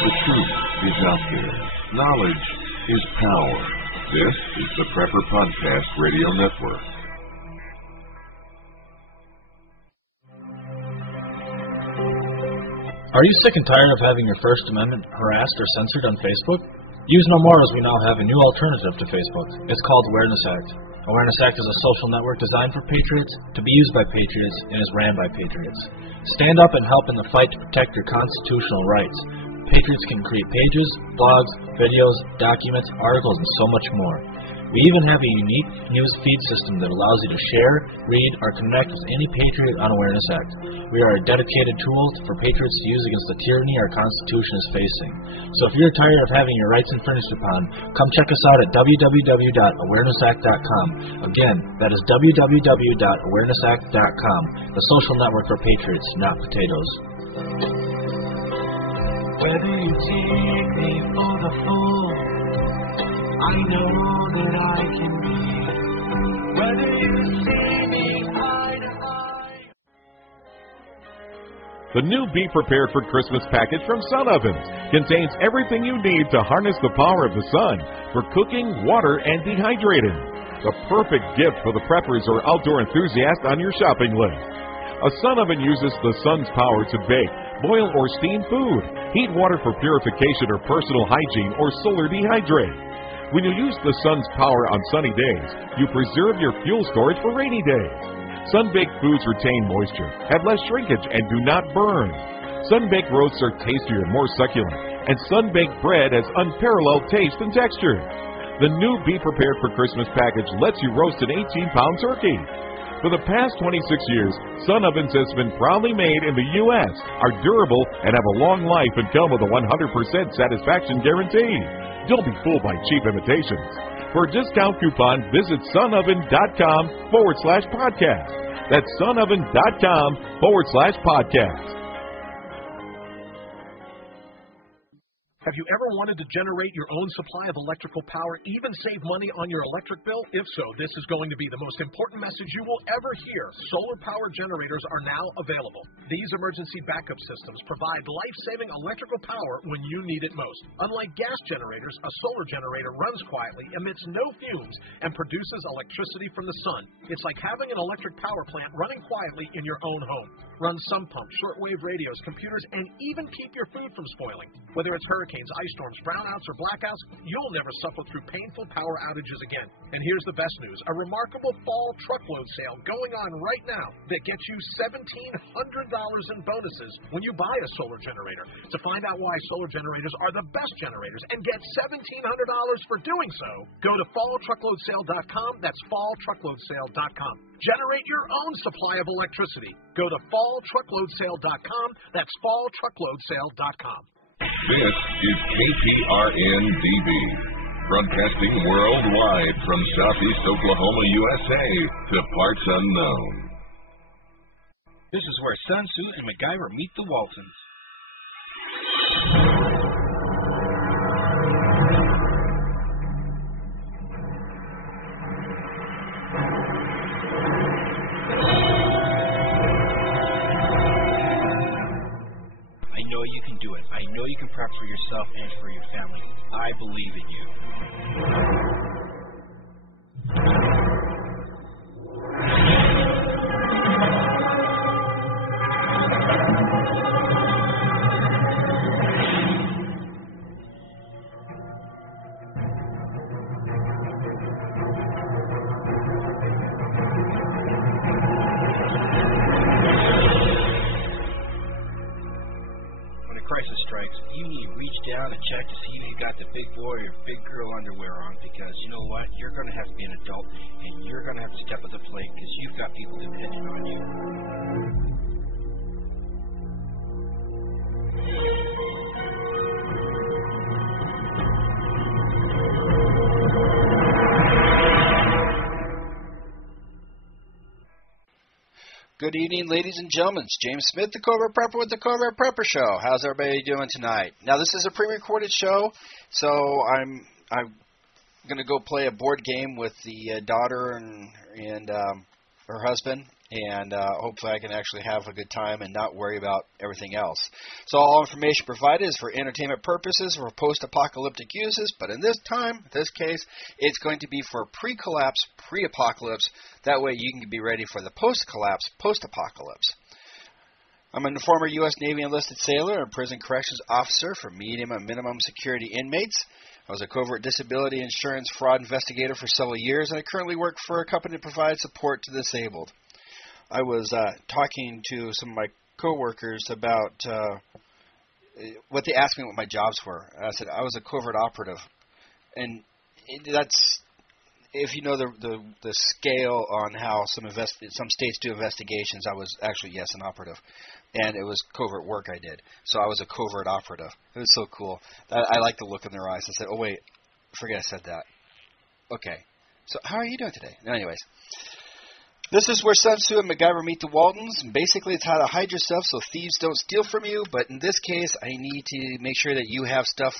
The truth is out there. Knowledge is power. This is the Prepper Podcast Radio Network. Are you sick and tired of having your First Amendment harassed or censored on Facebook? Use No More, as we now have a new alternative to Facebook. It's called Awareness Act. Awareness Act is a social network designed for patriots, to be used by patriots, and is ran by patriots. Stand up and help in the fight to protect your constitutional rights. Patriots can create pages, blogs, videos, documents, articles, and so much more. We even have a unique news feed system that allows you to share, read, or connect with any patriot on Awareness Act. We are a dedicated tool for patriots to use against the tyranny our Constitution is facing. So if you're tired of having your rights infringed upon, come check us out at www.awarenessact.com. Again, that is www.awarenessact.com, the social network for patriots, not potatoes. Whether you take me for the fool, I know that I can be. Whether you see me eye to eye. The new Be Prepared for Christmas package from Sun Ovens contains everything you need to harness the power of the sun for cooking, water, and dehydrating. The perfect gift for the preppers or outdoor enthusiast on your shopping list. A sun oven uses the sun's power to bake, boil, or steam food, heat water for purification or personal hygiene, or solar dehydrate. When you use the sun's power on sunny days, you preserve your fuel storage for rainy days. Sun-baked foods retain moisture, have less shrinkage, and do not burn. Sun-baked roasts are tastier and more succulent, and sun-baked bread has unparalleled taste and texture. The new Be Prepared for Christmas package lets you roast an 18-pound turkey. For the past 26 years, Sun Ovens has been proudly made in the U.S., are durable, and have a long life and come with a 100% satisfaction guarantee. Don't be fooled by cheap imitations. For a discount coupon, visit sunoven.com/podcast. That's sunoven.com/podcast. Have you ever wanted to generate your own supply of electrical power, even save money on your electric bill? If so, this is going to be the most important message you will ever hear. Solar power generators are now available. These emergency backup systems provide life-saving electrical power when you need it most. Unlike gas generators, a solar generator runs quietly, emits no fumes, and produces electricity from the sun. It's like having an electric power plant running quietly in your own home. Run sump pumps, shortwave radios, computers, and even keep your food from spoiling. Whether it's hurricanes, ice storms, brownouts, or blackouts, you'll never suffer through painful power outages again. And here's the best news. A remarkable fall truckload sale going on right now that gets you $1,700 in bonuses when you buy a solar generator. To find out why solar generators are the best generators and get $1,700 for doing so, go to falltruckloadsale.com. That's falltruckloadsale.com. Generate your own supply of electricity. Go to falltruckloadsale.com. That's falltruckloadsale.com. This is KPRN-DB, broadcasting worldwide from Southeast Oklahoma, USA, to parts unknown. This is where Sun Tzu and MacGyver meet the Waltons. I know you can do it. I know you can prep for yourself and for your family. I believe in you. Strikes, you need to reach down and check to see if you got the big boy or big girl underwear on, because you know what, you're going to have to be an adult and you're going to have to step up the plate because you've got people depending on you. Good evening, ladies and gentlemen. It's James Smith, the Covert Prepper with the Covert Prepper Show. How's everybody doing tonight? Now, this is a pre-recorded show, so I'm going to go play a board game with the daughter and her husband, and hopefully I can actually have a good time and not worry about everything else. So all information provided is for entertainment purposes or post-apocalyptic uses, but in this case, it's going to be for pre-collapse, pre-apocalypse. That way you can be ready for the post-collapse, post-apocalypse. I'm a former U.S. Navy enlisted sailor and prison corrections officer for medium and minimum security inmates. I was a covert disability insurance fraud investigator for several years, and I currently work for a company that provides support to the disabled. I was talking to some of my coworkers about what they asked me what my jobs were. I said I was a covert operative, and that's, if you know the scale on how some states do investigations, I was actually, yes, an operative, and it was covert work I did. So I was a covert operative. It was so cool. I like the look in their eyes. I said, oh wait, forget I said that. Okay, so how are you doing today? Anyways. This is where Sun Tzu and MacGyver meet the Waltons. And basically, it's how to hide yourself so thieves don't steal from you. But in this case, I need to make sure that you have stuff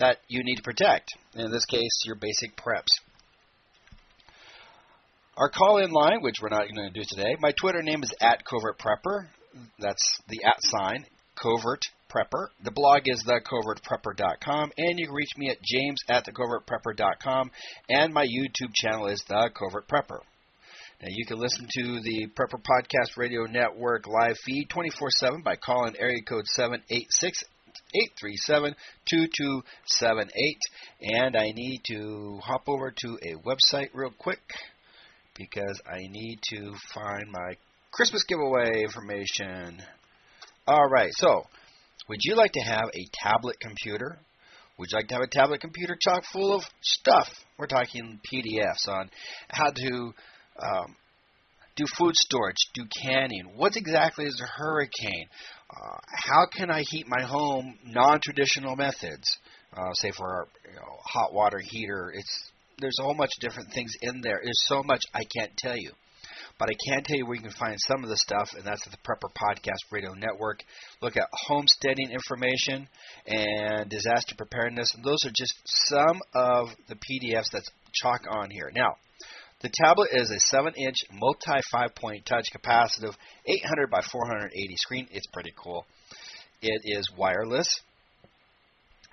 that you need to protect. In this case, your basic preps. Our call-in line, which we're not going to do today, my Twitter name is @CovertPrepper. That's the @ Covert Prepper. The blog is thecovertprepper.com, and you can reach me at james@thecovertprepper.com, and my YouTube channel is The Covert Prepper. Now, you can listen to the Prepper Podcast Radio Network live feed 24/7 by calling area code 786-837-2278. And I need to hop over to a website real quick because I need to find my Christmas giveaway information. All right, so would you like to have a tablet computer? Would you like to have a tablet computer chock full of stuff? We're talking PDFs on how to do food storage, do canning. What exactly is a hurricane? How can I heat my home non-traditional methods? Say for hot water heater. There's a whole bunch of different things in there. There's so much I can't tell you. But I can tell you where you can find some of the stuff, and that's at the Prepper Podcast Radio Network. Look at homesteading information and disaster preparedness. And those are just some of the PDFs that's chock on here. Now, the tablet is a 7-inch multi-5-point touch capacitive 800 by 480 screen. It's pretty cool. It is wireless.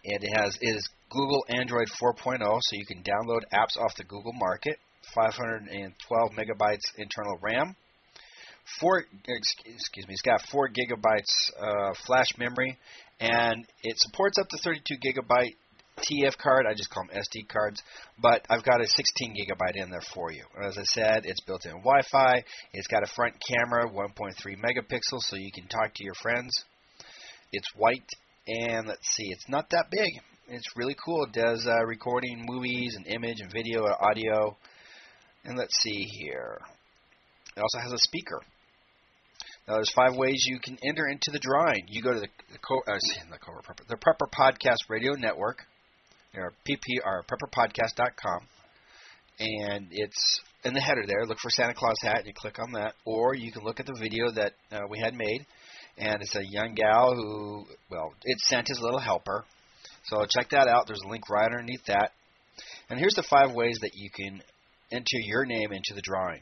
It is Google Android 4.0, so you can download apps off the Google Market. 512 megabytes internal RAM. It's got 4 gigabytes flash memory, and it supports up to 32 gigabyte TF card. I just call them SD cards, but I've got a 16 gigabyte in there for you. As I said, it's built in Wi-Fi. It's got a front camera, 1.3 megapixels, so you can talk to your friends. It's white, and let's see, it's not that big. It's really cool. It does recording movies and image and video and audio. And let's see here. It also has a speaker. Now, there's 5 ways you can enter into the drawing. You go to the Prepper Podcast Radio Network, or prepperpodcast.com, and it's in the header there. Look for Santa Claus hat, and you click on that. Or you can look at the video that we had made, and it's a young gal who, it's Santa's little helper. So check that out. There's a link right underneath that. And here's the 5 ways that you can enter your name into the drawing.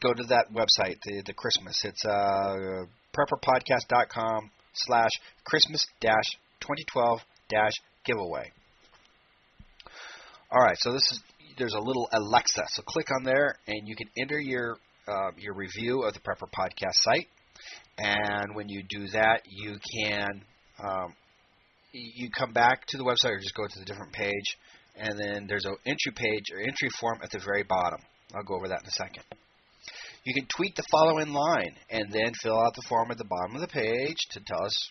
Go to that website, the Christmas. It's prepperpodcast.com/Christmas-2012-giveaway. All right, so there's a little Alexa. So click on there, and you can enter your review of the Prepper Podcast site. And when you do that, you can you come back to the website or just go to the different page. And then there's an entry page or entry form at the very bottom. I'll go over that in a second. You can tweet the following line and then fill out the form at the bottom of the page to tell us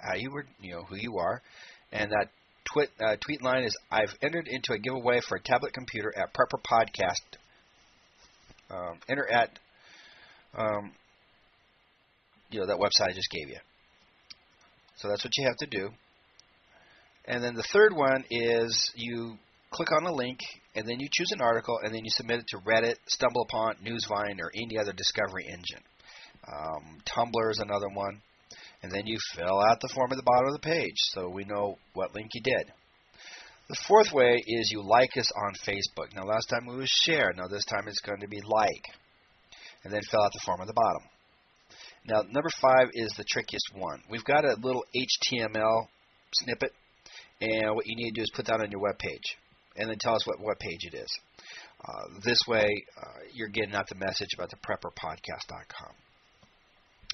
how who you are. And that tweet line is, I've entered into a giveaway for a tablet computer at Prepper Podcast. Enter at that website I just gave you. So that's what you have to do. And then the third one is you click on a link, and then you choose an article, and then you submit it to Reddit, StumbleUpon, Newsvine, or any other discovery engine. Tumblr is another one. And then you fill out the form at the bottom of the page so we know what link you did. The fourth way is you like us on Facebook. Now, last time it was share. Now, this time it's going to be like. and then fill out the form on the bottom. Now, number 5 is the trickiest one. We've got a little HTML snippet, and what you need to do is put that on your web page, and then tell us what page it is. This way, you're getting out the message about the prepperpodcast.com.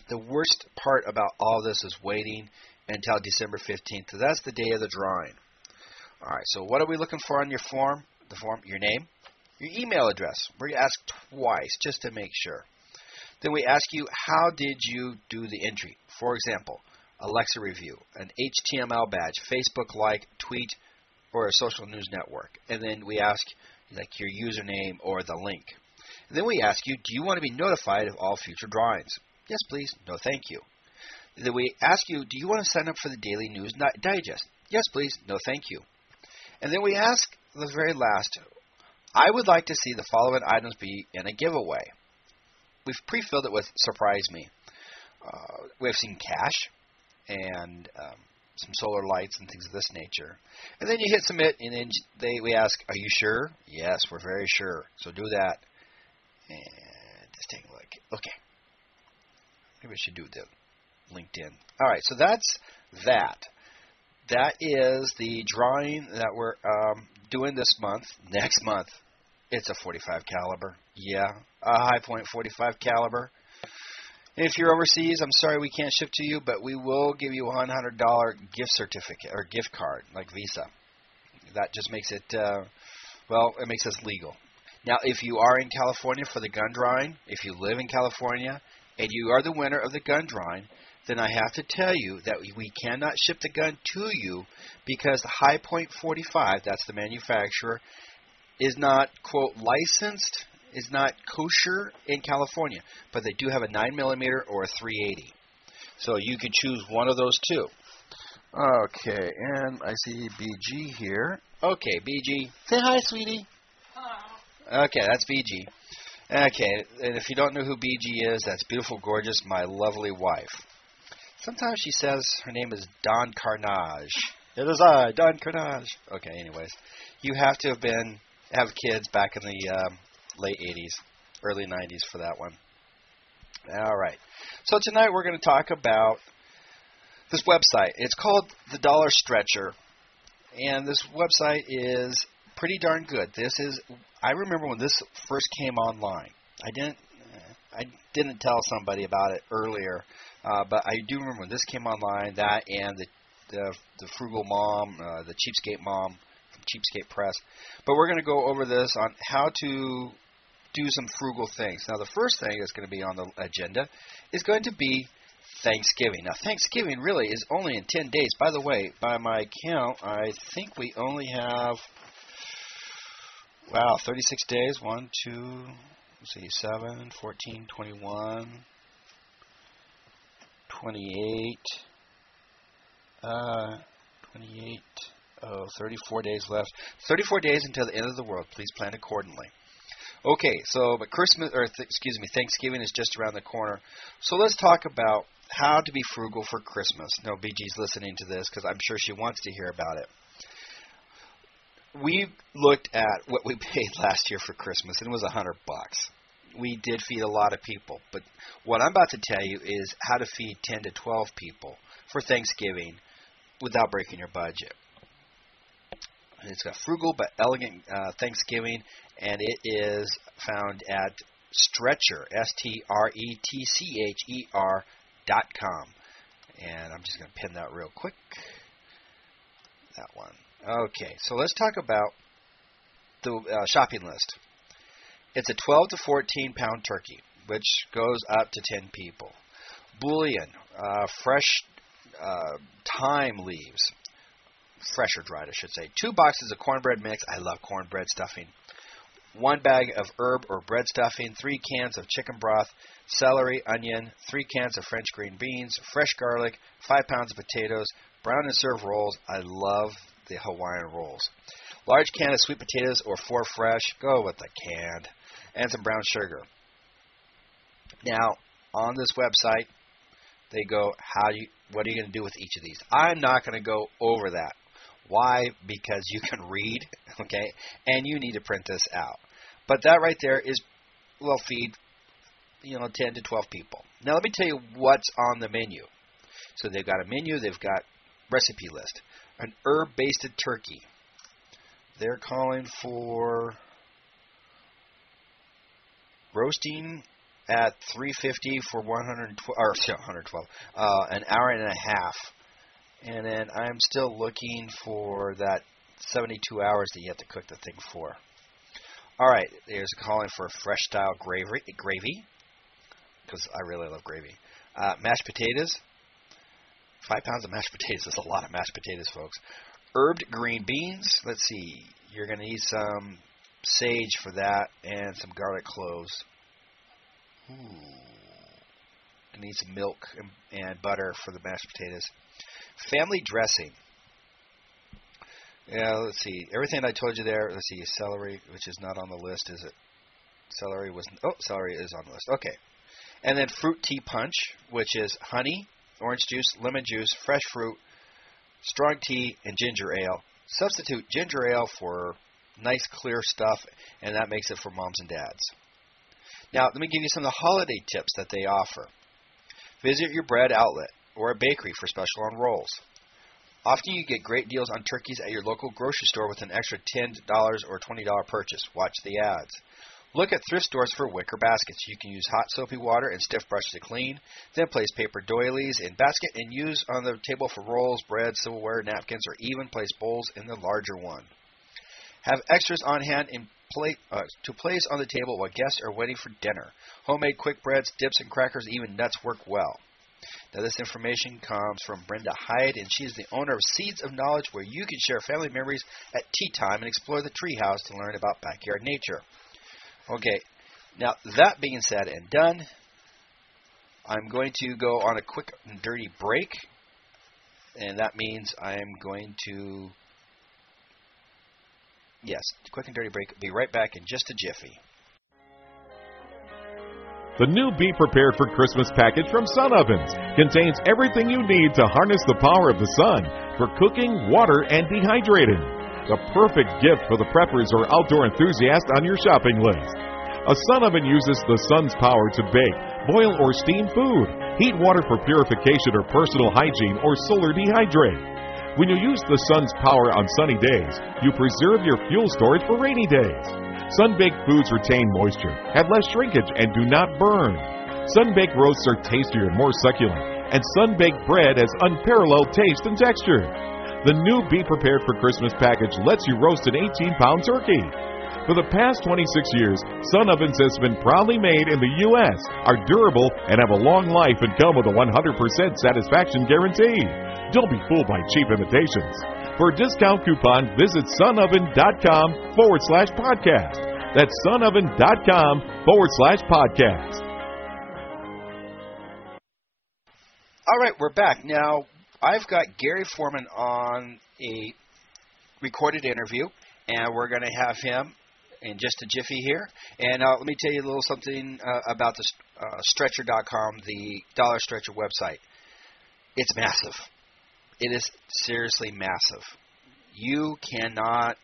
The worst part about all this is waiting until December 15th. So that's the day of the drawing. All right, so what are we looking for on your form? The form, your name, your email address. We're going to ask twice just to make sure. Then we ask you, how did you do the entry? For example, Alexa review, an HTML badge, Facebook like, tweet, or a social news network. And then we ask like your username or the link. And then we ask you, do you want to be notified of all future drawings? Yes, please. No, thank you. Then we ask you, do you want to sign up for the Daily News Digest? Yes, please. No, thank you. And then we ask the very last, I would like to see the following items be in a giveaway. We've pre-filled it with surprise me. We've seen cash and some solar lights and things of this nature. And then you hit submit, and then we ask, are you sure? Yes, we're very sure. So do that. And just take a look. Okay. Maybe I should do the LinkedIn. All right, so that's that. That is the drawing that we're doing this month. Next month, it's a 45 caliber. Yeah, a High Point 45 caliber. And if you're overseas, I'm sorry we can't ship to you, but we will give you a $100 gift certificate or gift card, like Visa. That just makes it, it makes us legal. Now, if you are in California for the gun drawing, if you live in California, and you are the winner of the gun drawing, then I have to tell you that we cannot ship the gun to you because the High Point 45, that's the manufacturer, is not, quote, licensed, is not kosher in California. But they do have a 9mm or a 380. So you can choose one of those two. Okay, and I see BG here. Okay, BG. Say hi, sweetie. Hello. Okay, that's BG. Okay, and if you don't know who BG is, that's beautiful, gorgeous, my lovely wife. Sometimes she says her name is Don Carnage. It is I, Don Carnage. Okay, anyways. You have to have kids back in the late 80s, early 90s for that one. All right. So tonight we're going to talk about this website. It's called The Dollar Stretcher, and this website is pretty darn good. I remember when this first came online. I didn't tell somebody about it earlier, but I do remember when this came online. That and the Frugal Mom, the Cheapskate Mom from Cheapskate Press. But we're going to go over this on how to do some frugal things. Now, the first thing that's going to be on the agenda is going to be Thanksgiving. Now, Thanksgiving really is only in 10 days. By the way, by my count, I think we only have 36 days. 1, 2, let's see, 7, 14, 21, 28, 34 days left. 34 days until the end of the world. Please plan accordingly. Okay, so but Thanksgiving is just around the corner. So let's talk about how to be frugal for Christmas. No, BG's listening to this because I'm sure she wants to hear about it. We looked at what we paid last year for Christmas, and it was $100. We did feed a lot of people, but what I'm about to tell you is how to feed 10 to 12 people for Thanksgiving without breaking your budget. It's got frugal but elegant Thanksgiving, and it is found at Stretcher, STRETCHER.com. And I'm just going to pin that real quick. That one. Okay, so let's talk about the shopping list. It's a 12 to 14 pound turkey, which goes up to 10 people. Bouillon, fresh thyme leaves. Fresh or dried, I should say. 2 boxes of cornbread mix. I love cornbread stuffing. 1 bag of herb or bread stuffing. 3 cans of chicken broth. Celery, onion. 3 cans of French green beans. Fresh garlic. 5 pounds of potatoes. Brown and serve rolls. I love the Hawaiian rolls. Large can of sweet potatoes or 4 fresh. Go with the canned. And some brown sugar. Now, on this website, they go, what are you going to do with each of these? I'm not going to go over that. Why? Because you can read, okay, and you need to print this out. But that right there will feed 10 to 12 people. Now, let me tell you what's on the menu. So they've got a menu. They've got recipe list. An herb-basted turkey. They're calling for roasting at $350 for 112, an hour and a half. And then I'm still looking for that 72 hours that you have to cook the thing for. All right, there's calling for fresh style gravy, because I really love gravy. Mashed potatoes. 5 pounds of mashed potatoes is a lot of mashed potatoes, folks. Herbed green beans. Let's see. You're going to need some sage for that and some garlic cloves. Ooh. You need some milk and butter for the mashed potatoes. Family dressing. Yeah, let's see. Everything I told you there. Let's see. Celery, which is not on the list, is it? Celery is on the list. Okay. And then fruit tea punch, which is honey, orange juice, lemon juice, fresh fruit, strong tea, and ginger ale. Substitute ginger ale for nice clear stuff, and that makes it for moms and dads. Now, let me give you some of the holiday tips that they offer. Visit your bread outlet or a bakery for special on rolls. Often you get great deals on turkeys at your local grocery store with an extra $10 or $20 purchase. Watch the ads. Look at thrift stores for wicker baskets. You can use hot soapy water and stiff brush to clean. Then place paper doilies in basket and use on the table for rolls, bread, silverware, napkins, or even place bowls in the larger one. Have extras on hand to place on the table while guests are waiting for dinner. Homemade quick breads, dips, and crackers, even nuts work well. Now, this information comes from Brenda Hyde, and she is the owner of Seeds of Knowledge, where you can share family memories at tea time and explore the treehouse to learn about backyard nature. Okay, now that being said and done, I'm going to go on a quick and dirty break, and that means I'm going to, quick and dirty break. Be right back in just a jiffy. The new Be Prepared for Christmas package from Sun Ovens contains everything you need to harness the power of the sun for cooking, water, and dehydrating. The perfect gift for the preppers or outdoor enthusiast on your shopping list. A sun oven uses the sun's power to bake, boil, or steam food, heat water for purification or personal hygiene, or solar dehydrate. When you use the sun's power on sunny days, you preserve your fuel storage for rainy days. Sun-baked foods retain moisture, have less shrinkage, and do not burn. Sun-baked roasts are tastier and more succulent, and sun-baked bread has unparalleled taste and texture. The new Be Prepared for Christmas package lets you roast an 18-pound turkey. For the past 26 years, Sun Ovens has been proudly made in the U.S., are durable, and have a long life and come with a 100% satisfaction guarantee. Don't be fooled by cheap imitations. For a discount coupon, visit sunoven.com/podcast. That's sunoven.com/podcast. All right, we're back. Now, I've got Gary Foreman on a recorded interview, and we're going to have him in just a jiffy here. And let me tell you a little something about the Stretcher.com, the Dollar Stretcher website. It's massive. It is seriously massive. You cannot,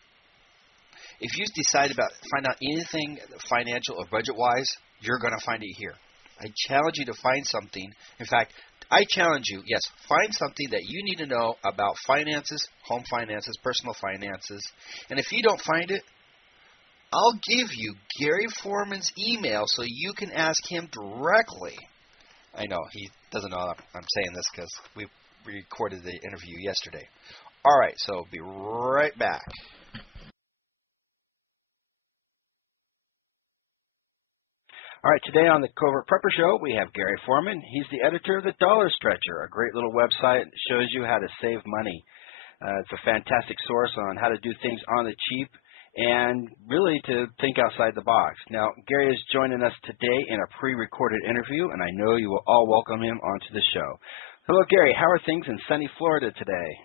if you decide to find out anything financial or budget-wise, you're going to find it here. I challenge you to find something. In fact, I challenge you, find something that you need to know about finances, home finances, personal finances. And if you don't find it, I'll give you Gary Foreman's email so you can ask him directly. I know, he doesn't know I'm saying this because we recorded the interview yesterday. All right, so be right back. All right, today on the Covert Prepper Show, we have Gary Foreman. He's the editor of the Dollar Stretcher, a great little website that shows you how to save money. It's a fantastic source on how to do things on the cheap and really to think outside the box. Now, Gary is joining us today in a pre-recorded interview, and I know you will all welcome him onto the show. Hello, Gary. How are things in sunny Florida today?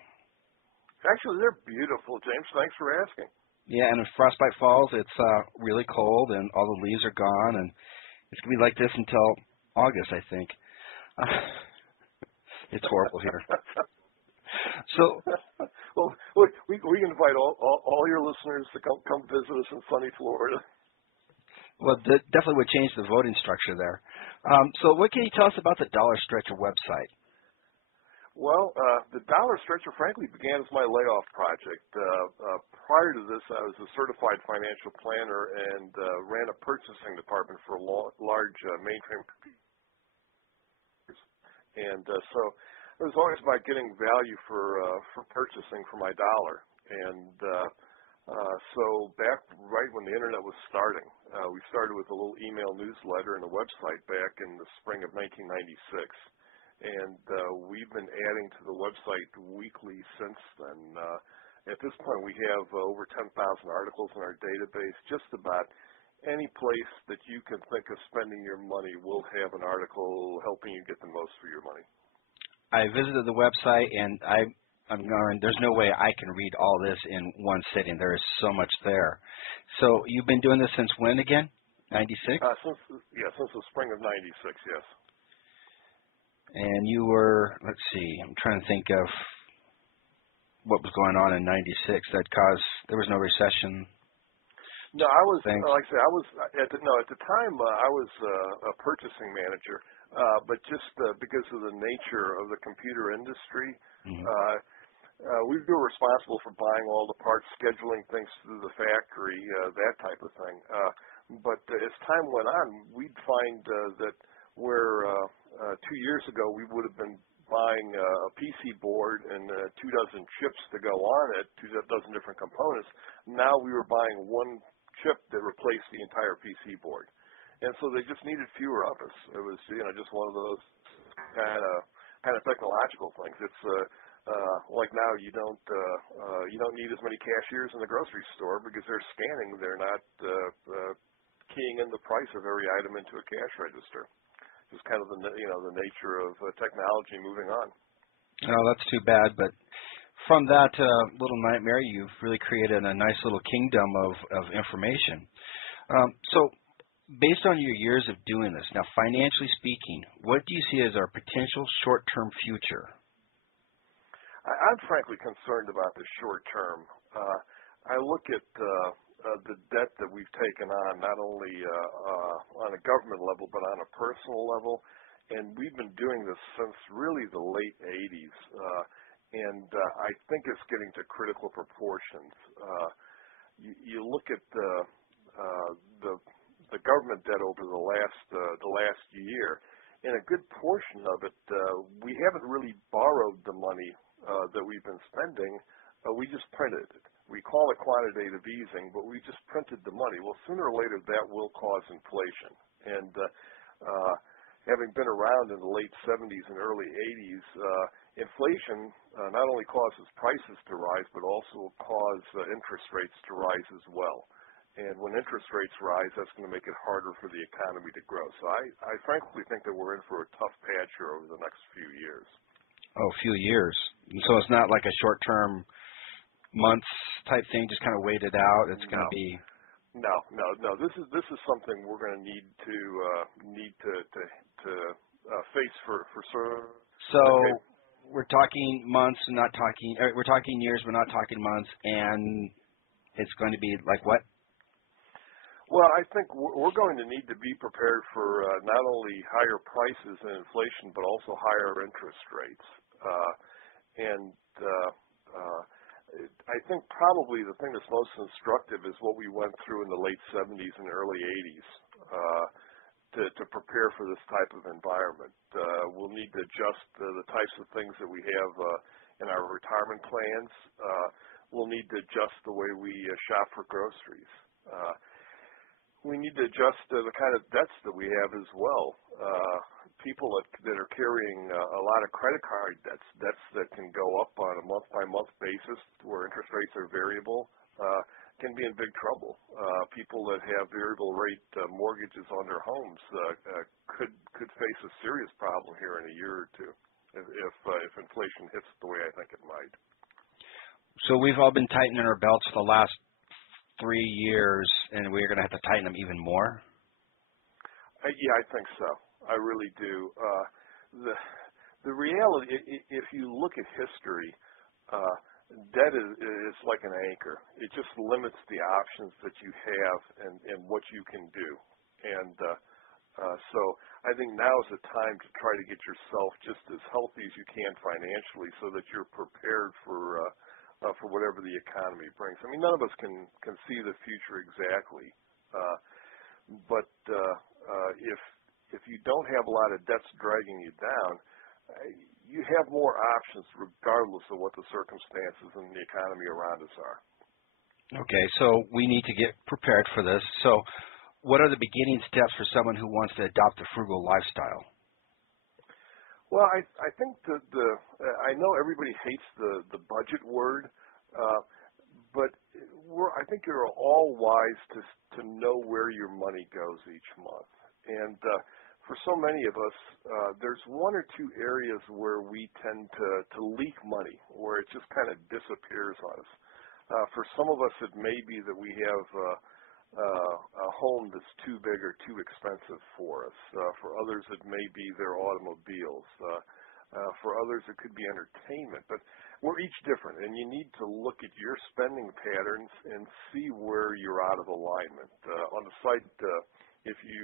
Actually, they're beautiful, James. Thanks for asking. Yeah, and in Frostbite Falls, it's really cold, and all the leaves are gone, and it's going to be like this until August, I think. It's horrible here. So, well, we can invite all your listeners to come visit us in sunny Florida. Well, definitely would change the voting structure there. So what can you tell us about the Dollar Stretcher website? Well, the Dollar Stretcher, frankly, began as my layoff project. Prior to this, I was a certified financial planner and ran a purchasing department for large mainframe computers. And so it was always about getting value for purchasing for my dollar. And so back right when the internet was starting, we started with a little email newsletter and a website back in the spring of 1996. And we've been adding to the website weekly since then. At this point, we have over 10,000 articles in our database. Just about any place that you can think of spending your money will have an article helping you get the most for your money. I visited the website, and I'm going, there's no way I can read all this in one sitting. There is so much there. So you've been doing this since when again? 96? Since the spring of 96, yes. And you were, let's see, I'm trying to think of what was going on in 96 that caused, there was no recession. No, I was, like I said, I was, at the time, I was a purchasing manager, but just because of the nature of the computer industry, we were responsible for buying all the parts, scheduling things through the factory, that type of thing. But as time went on, we'd find that where 2 years ago we would have been buying a PC board and 24 chips to go on it, 24 different components. Now we were buying one chip that replaced the entire PC board. And so they just needed fewer of us. It was, just one of those kind of technological things. It's like now you don't need as many cashiers in the grocery store because they're scanning. They're not keying in the price of every item into a cash register. Just kind of the nature of technology moving on. Oh, that's too bad. But from that little nightmare, you've really created a nice little kingdom of information. So based on your years of doing this, now financially speaking, what do you see as our potential short-term future? I'm frankly concerned about the short term. I look at the debt that we've taken on, not only on a government level, but on a personal level. And we've been doing this since really the late 80s. And I think it's getting to critical proportions. You look at the government debt over the last year, and a good portion of it, we haven't really borrowed the money that we've been spending. We just printed it. We call it quantitative easing, but we just printed the money. Well, sooner or later, that will cause inflation. And having been around in the late 70s and early 80s, inflation not only causes prices to rise, but also cause interest rates to rise as well. And when interest rates rise, that's going to make it harder for the economy to grow. So I frankly think that we're in for a tough patch here over the next few years. Oh, a few years. So it's not like a short-term months type thing, just kind of wait it out. It's going to be. No. This is something we're going to need to face for sure. So we're talking months, not talking. We're talking years, we're not talking months, and it's going to be like what? Well, I think we're going to need to be prepared for not only higher prices and inflation, but also higher interest rates. I think probably the thing that's most instructive is what we went through in the late 70s and early 80s to prepare for this type of environment. We'll need to adjust the types of things that we have in our retirement plans. We'll need to adjust the way we shop for groceries. We need to adjust the kind of debts that we have as well. People that are carrying a lot of credit card debts that can go up on a month-by-month basis where interest rates are variable, can be in big trouble. People that have variable rate mortgages on their homes could face a serious problem here in a year or two if inflation hits the way I think it might. So we've all been tightening our belts for the last 3 years, and we're going to have to tighten them even more? Yeah, I think so. I really do. The reality, if you look at history, debt is like an anchor. It just limits the options that you have and what you can do. And So I think now is the time to try to get yourself just as healthy as you can financially, so that you're prepared for whatever the economy brings. I mean, none of us can see the future exactly, but if you don't have a lot of debts dragging you down, you have more options regardless of what the circumstances in the economy around us are. Okay, so we need to get prepared for this. So what are the beginning steps for someone who wants to adopt a frugal lifestyle? Well, I think I know everybody hates the budget word, but I think you're all wise to know where your money goes each month. And for so many of us, there's one or two areas where we tend to leak money, where it just kind of disappears on us. For some of us, it may be that we have a home that's too big or too expensive for us. For others, it may be their automobiles. For others, it could be entertainment. But we're each different, and you need to look at your spending patterns and see where you're out of alignment. On the site, if you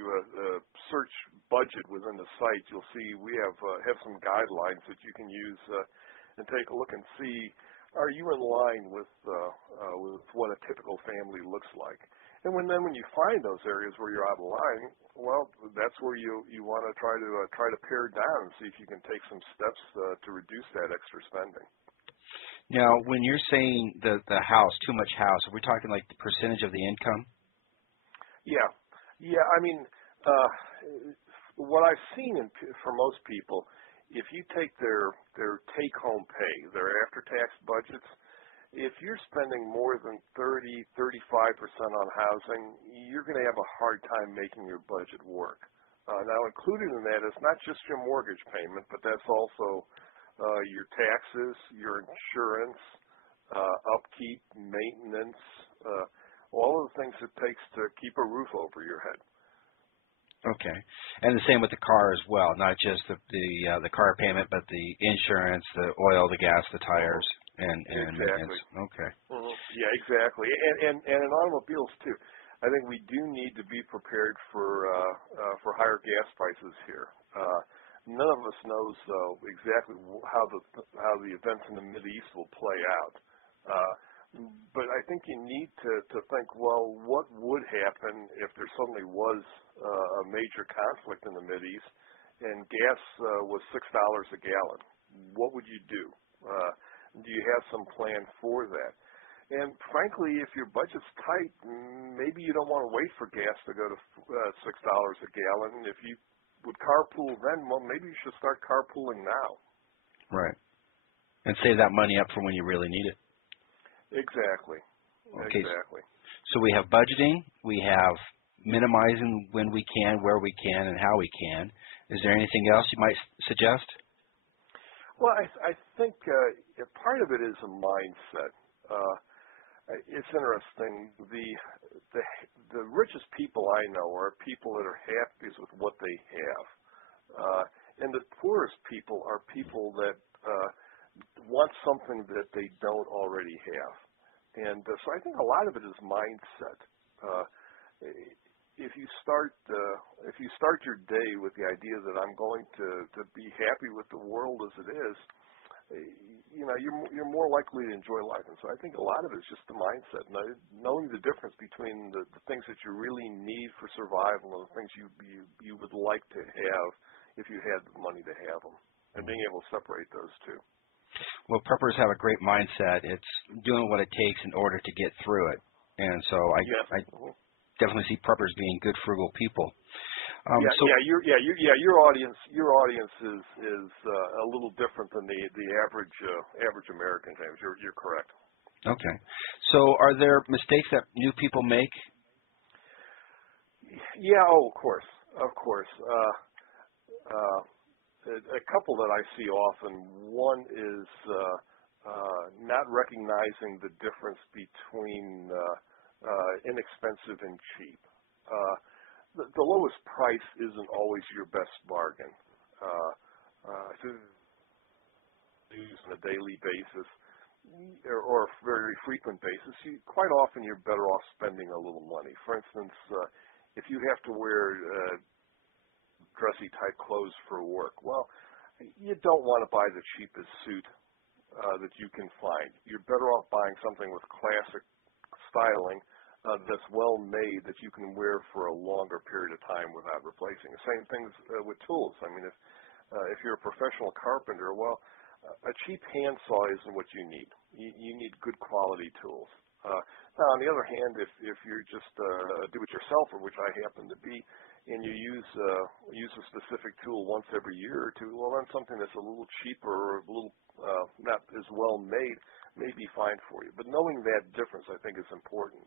search budget within the site, you'll see we have some guidelines that you can use and take a look and see, are you in line with what a typical family looks like? And when you find those areas where you're out of line, well, that's where you want to try to pare down and see if you can take some steps to reduce that extra spending. Now, when you're saying the house, too much house, are we talking like the percentage of the income? Yeah. I mean, what I've seen for most people, if you take their take-home pay, their after-tax budgets, if you're spending more than 30-35% on housing, you're going to have a hard time making your budget work. Now, included in that is not just your mortgage payment, but that's also your taxes, your insurance, upkeep, maintenance, all of the things it takes to keep a roof over your head. Okay, and the same with the car as well, not just the car payment, but the insurance, the oil, the gas, the tires, and exactly. Okay. Mm-hmm. Yeah, exactly, and in automobiles too. I think we do need to be prepared for higher gas prices here. None of us knows exactly how the events in the Mideast will play out. But I think you need to think, well, what would happen if there suddenly was a major conflict in the Mideast and gas was $6 a gallon? What would you do? Do you have some plan for that? And frankly, if your budget's tight, maybe you don't want to wait for gas to go to $6 a gallon. If you would carpool then, well, maybe you should start carpooling now. Right. And save that money up for when you really need it. Exactly. Okay. Exactly. So we have budgeting, we have minimizing when we can, where we can, and how we can. Is there anything else you might suggest? Well, I think part of it is a mindset. It's interesting. The richest people I know are people that are happiest with what they have, and the poorest people are people that want something that they don't already have. And so I think a lot of it is mindset. If you start your day with the idea that I'm going to be happy with the world as it is, you're more likely to enjoy life. And so I think a lot of it is just the mindset, knowing the difference between the things that you really need for survival and the things you would like to have if you had the money to have them, and being able to separate those two. Well, preppers have a great mindset. It's doing what it takes in order to get through it. And so I definitely see preppers being good, frugal people. Your audience is a little different than the average American, James. You're correct. Okay. So are there mistakes that new people make? Yeah. Oh, of course. A couple that I see often. One is not recognizing the difference between inexpensive and cheap. The lowest price isn't always your best bargain. To use on a daily basis or a very frequent basis, quite often you're better off spending a little money. For instance, if you have to wear dressy type clothes for work. Well, you don't want to buy the cheapest suit that you can find. You're better off buying something with classic styling that's well made that you can wear for a longer period of time without replacing. The same things with tools. I mean, if you're a professional carpenter, well, a cheap handsaw isn't what you need. You need good quality tools. Now, on the other hand, if you're just a do-it-yourselfer, which I happen to be, and you use a specific tool once every year or two, well, then something that's a little cheaper or a little not as well made may be fine for you. But knowing that difference, I think, is important.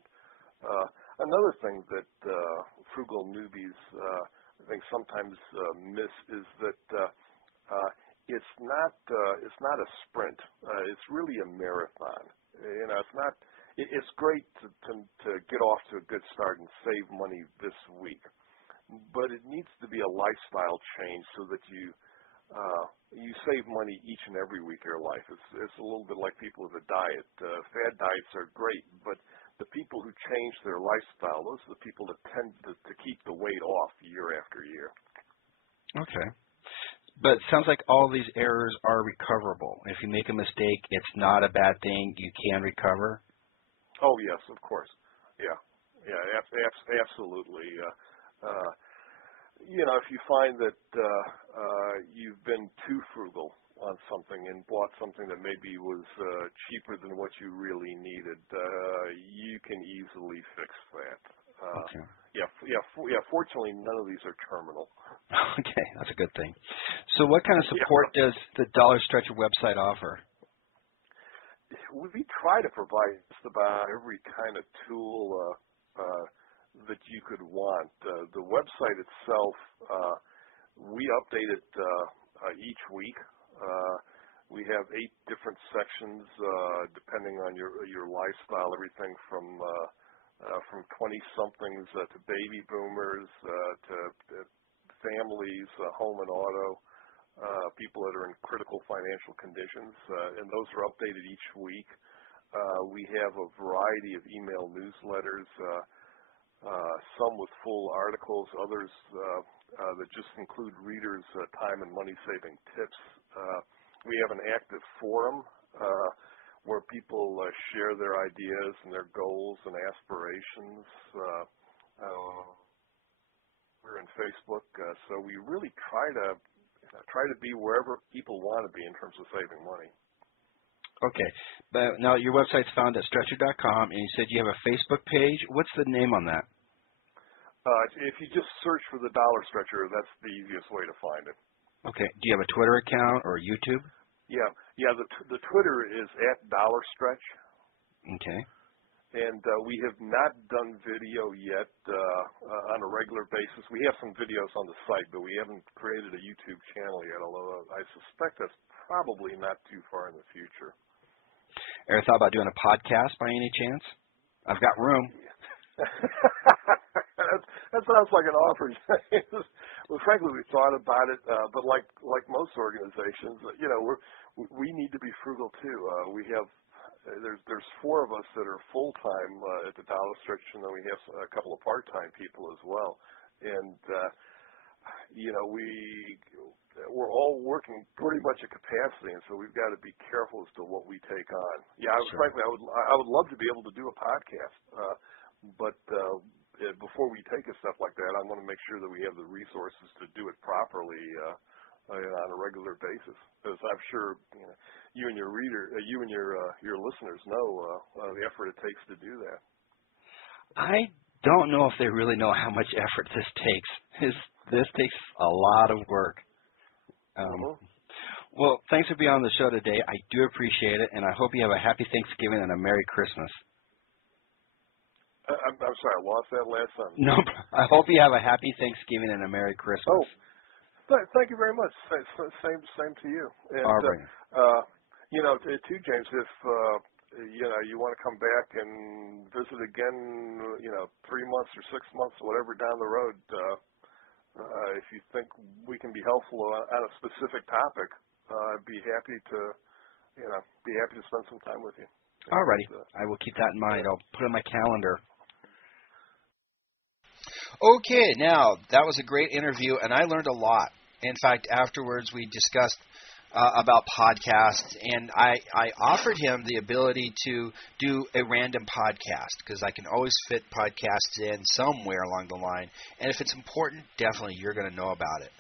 Another thing that frugal newbies, I think, sometimes miss is that it's not a sprint. It's really a marathon. You know, it's not. It's great to get off to a good start and save money this week, but it needs to be a lifestyle change so that you save money each and every week of your life. It's a little bit like people with a diet. Fad diets are great, but the people who change their lifestyle, those are the people that tend to keep the weight off year after year. Okay. But it sounds like all these errors are recoverable. If you make a mistake, it's not a bad thing. You can recover. Oh, yes, of course. Yeah, absolutely. You know, if you find that you've been too frugal on something and bought something that maybe was cheaper than what you really needed, you can easily fix that. Okay. Yeah. Fortunately, none of these are terminal. Okay, that's a good thing. So, what kind of support does the Dollar Stretcher website offer? We try to provide just about every kind of tool that you could want. The website itself, we update it each week. We have 8 different sections depending on your lifestyle, everything from 20-somethings to baby boomers to families, home and auto. People that are in critical financial conditions, and those are updated each week. We have a variety of email newsletters, some with full articles, others that just include readers' time and money-saving tips. We have an active forum where people share their ideas and their goals and aspirations. We're in Facebook, so we really try to be wherever people want to be in terms of saving money. Okay. But now your website's found at Stretcher.com, and you said you have a Facebook page. What's the name on that? If you just search for the Dollar Stretcher, that's the easiest way to find it. Okay. Do you have a Twitter account or YouTube? Yeah. The Twitter is @DollarStretch. Okay. And we have not done video yet on a regular basis. We have some videos on the site, but we haven't created a YouTube channel yet, although I suspect that's probably not too far in the future. Ever thought about doing a podcast by any chance? I've got room. That sounds like an offer. Well, frankly, we thought about it, but like most organizations, you know, we need to be frugal too. We have there's 4 of us that are full time at the Dollar Stretch, and then we have a couple of part time people as well. And you know, we're all working pretty much at capacity, and so we've got to be careful as to what we take on. Yeah, frankly, I would love to be able to do a podcast, but before we take a step like that, I want to make sure that we have the resources to do it properly on a regular basis. Because I'm sure you and your listeners know the effort it takes to do that. I don't know if they really know how much effort this takes. This takes a lot of work. Well, thanks for being on the show today. I do appreciate it, and I hope you have a happy Thanksgiving and a Merry Christmas. I'm sorry, I lost that last sentence. No, I hope you have a happy Thanksgiving and a Merry Christmas. Oh, thank you very much. Same to you. And, all right. You know, too, James, if you want to come back and visit again, 3 months or 6 months, whatever down the road, if you think we can be helpful on a specific topic, I'd be happy to spend some time with you. All righty. I will keep that in mind. I'll put it on my calendar. Okay, now, that was a great interview, and I learned a lot. In fact, afterwards we discussed about podcasts, and I offered him the ability to do a random podcast, because I can always fit podcasts in somewhere along the line, and if it's important, definitely you're going to know about it.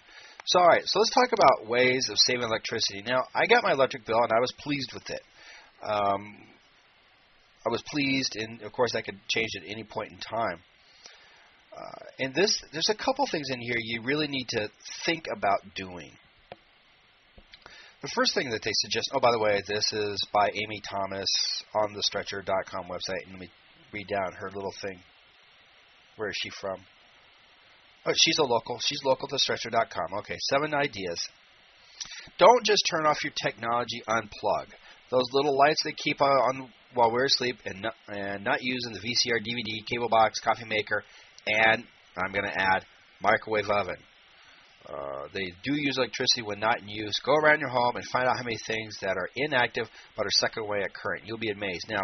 So, all right, so let's talk about ways of saving electricity. Now, I got my electric bill, and I was pleased with it. I was pleased, and of course I could change it at any point in time. And there's a couple things in here you really need to think about doing. The first thing that they suggest, oh, by the way, this is by Amy Thomas on the Stretcher.com website. And let me read down her little thing. Where is she from? Oh, she's local to Stretcher.com. Okay, 7 ideas. Don't just turn off your technology, unplug. Those little lights that keep on while we're asleep and not using the VCR, DVD, cable box, coffee maker, and I'm going to add microwave oven. They do use electricity when not in use. Go around your home and find out how many things that are inactive but are sucking away at current. You'll be amazed. Now,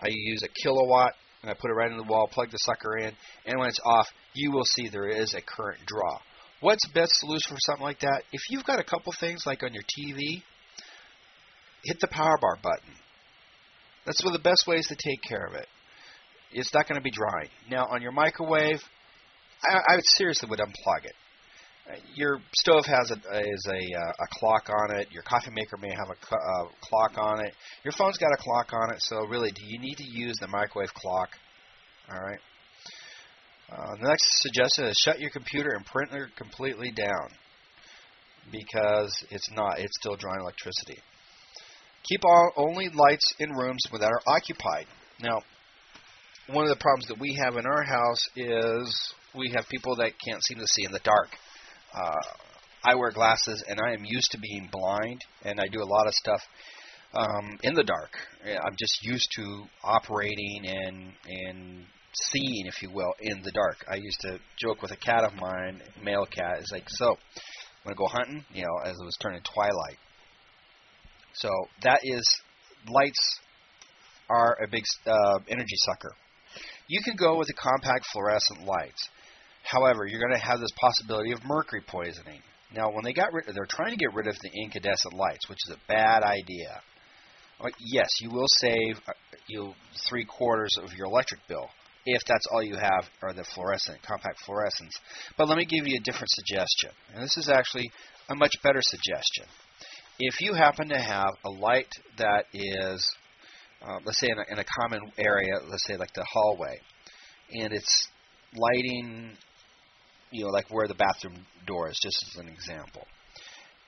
I use a kilowatt, and I put it right in the wall, plug the sucker in, and when it's off, you will see there is a current draw. What's the best solution for something like that? If you've got a couple things like on your TV, hit the power bar button. That's one of the best ways to take care of it. It's not going to be drying. Now, on your microwave, I seriously would unplug it. Your stove has a clock on it. Your coffee maker may have a clock on it. Your phone's got a clock on it. So really, do you need to use the microwave clock? All right. The next suggestion is shut your computer and printer completely down, because it's still drawing electricity. Keep only lights in rooms that are occupied. Now, one of the problems that we have in our house is we have people that can't seem to see in the dark. I wear glasses, and I am used to being blind, and I do a lot of stuff in the dark. I'm just used to operating and seeing, if you will, in the dark. I used to joke with a cat of mine, male cat. It's like, so, want to go hunting? You know, as it was turning twilight. So that is, lights are a big energy sucker. You can go with the compact fluorescent lights. However, you're going to have this possibility of mercury poisoning. Now, when they're trying to get rid of the incandescent lights, which is a bad idea. Yes, you will save 3/4 of your electric bill if that's all you have are the compact fluorescents. But let me give you a different suggestion, and this is actually a much better suggestion. If you happen to have a light that is, let's say in a common area, let's say like the hallway, and it's lighting, like where the bathroom door is, just as an example.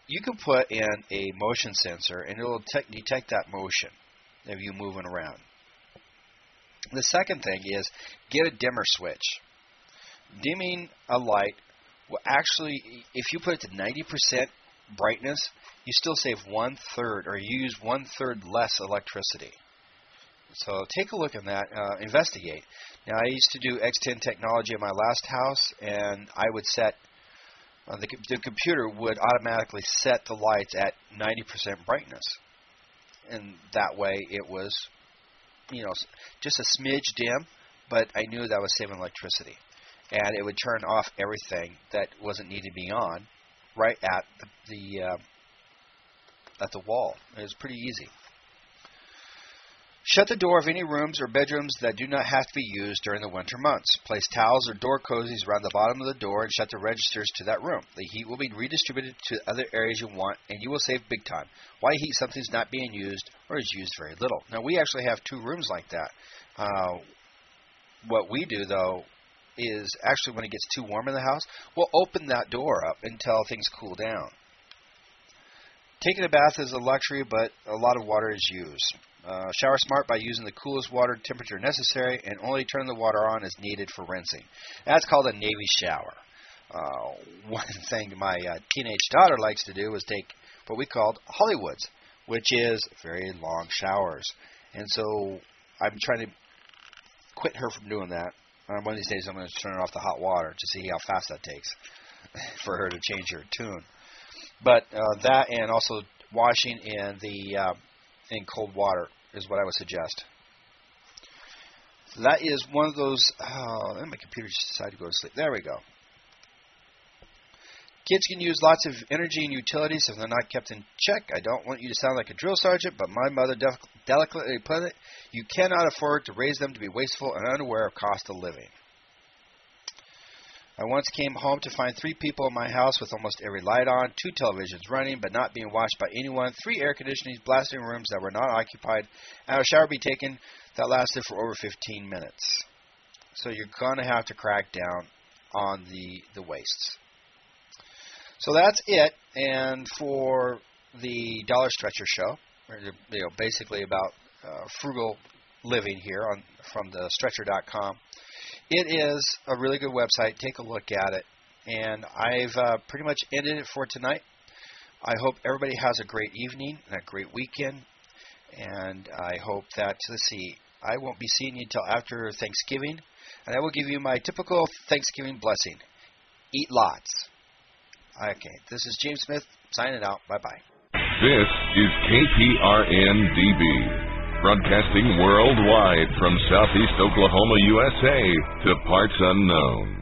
You can put in a motion sensor, and it will detect that motion of you moving around. The second thing is get a dimmer switch. Dimming a light will actually, if you put it to 90% brightness, you still save 1/3, or you use 1/3 less electricity. So take a look at that, investigate. Now, I used to do X10 technology at my last house, and I would set, the computer would automatically set the lights at 90% brightness. And that way it was, just a smidge dim, but I knew that was saving electricity. And it would turn off everything that wasn't needed to be on right at the wall. It was pretty easy. Shut the door of any rooms or bedrooms that do not have to be used during the winter months. Place towels or door cozies around the bottom of the door and shut the registers to that room. The heat will be redistributed to other areas you want, and you will save big time. Why heat something's not being used or is used very little? Now, we actually have 2 rooms like that. What we do, though, is actually when it gets too warm in the house, we'll open that door up until things cool down. Taking a bath is a luxury, but a lot of water is used. Shower smart by using the coolest water temperature necessary, and only turn the water on as needed for rinsing. That's called a Navy shower. One thing my teenage daughter likes to do is take what we called Hollywoods, which is very long showers. And so I'm trying to quit her from doing that. One of these days I'm going to turn off the hot water to see how fast that takes for her to change her tune. But that, and also washing in cold water is what I would suggest. That is one of those. Oh, then my computer just decided to go to sleep. There we go. Kids can use lots of energy and utilities if they're not kept in check. I don't want you to sound like a drill sergeant, but my mother delicately put it, you cannot afford to raise them to be wasteful and unaware of cost of living. I once came home to find 3 people in my house with almost every light on, 2 televisions running but not being watched by anyone, 3 air conditionings blasting rooms that were not occupied, and a shower be taken that lasted for over 15 minutes. So you're going to have to crack down on the wastes. So that's it, and for the Dollar Stretcher Show, basically about frugal living here from the Stretcher.com. It is a really good website. Take a look at it, and I've pretty much ended it for tonight. I hope everybody has a great evening and a great weekend, and I hope that, let's see, I won't be seeing you until after Thanksgiving, and I will give you my typical Thanksgiving blessing. Eat lots. Okay, this is James Smith signing out. Bye-bye. This is KPRN-DB, broadcasting worldwide from Southeast Oklahoma, USA to parts unknown.